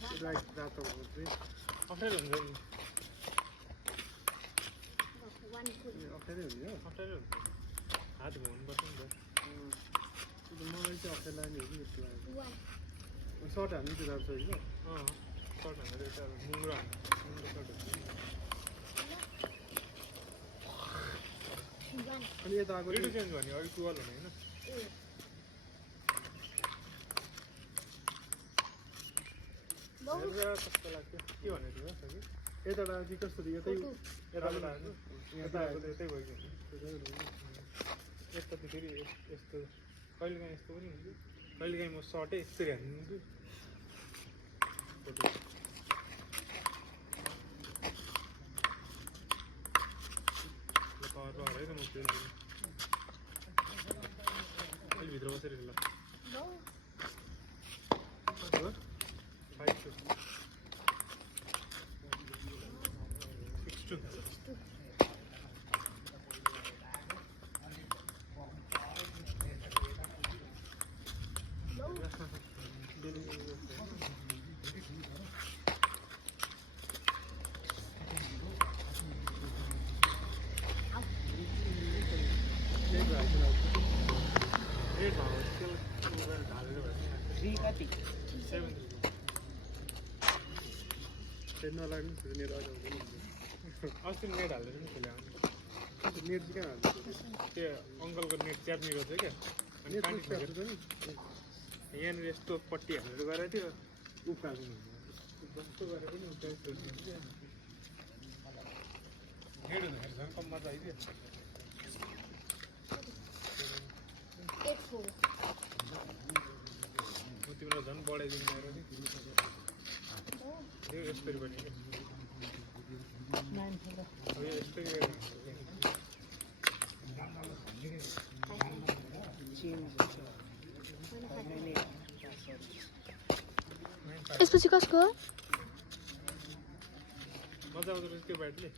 light रातो हो चाहिँ अप्ठ्यारो हुन्छ नि अप्ठ्यारै हो नि हो अप्ठ्यारो हुन्छ हात घुमाउनुपर्छ नि त मलाई चाहिँ अप्ठ्यारो लाग्ने हो कि जस्तो लाग्यो सर्ट हान्नु चाहिँ जान्छ होइन सर्ट हानेर यता मुङ्रो सर्ट अनि यता आएको रेडी चेन्ज गर्ने अलिक 12 हुने होइन कस्तो लाग्थ्यो के भनेको थियो कि यता कि कस्तो थियो यतै यता यतै भइगयो यस्तो त फेरि यस्तो कहिलेकाहीँ यस्तो पनि हुन्थ्यो कहिलेकाहीँ म सर्टै यस्तरी हान्छु पावर है त म फेरि अहिले भित्र बसेर ल 5 to 6 to नलाग्नु नेट अस्ति नेट हालेर पनि खेल्यो नेट चाहिँ कहाँ हाल्नु त्यो अङ्कलको नेट च्याप्ने गर्छ क्या अनि पानी छ नि यहाँनिर यस्तो पट्टी हालेर गएको थियो उकाल्नु जस्तो गरेर पनि नेट हुँदाखेरि झन् कम मजा आइदियो म तिमीलाई झन् बढाइदिनु गएर नि यस्तरी पनि यसपछि कसको मजा आउँदो रहेछ त्यो ब्याटले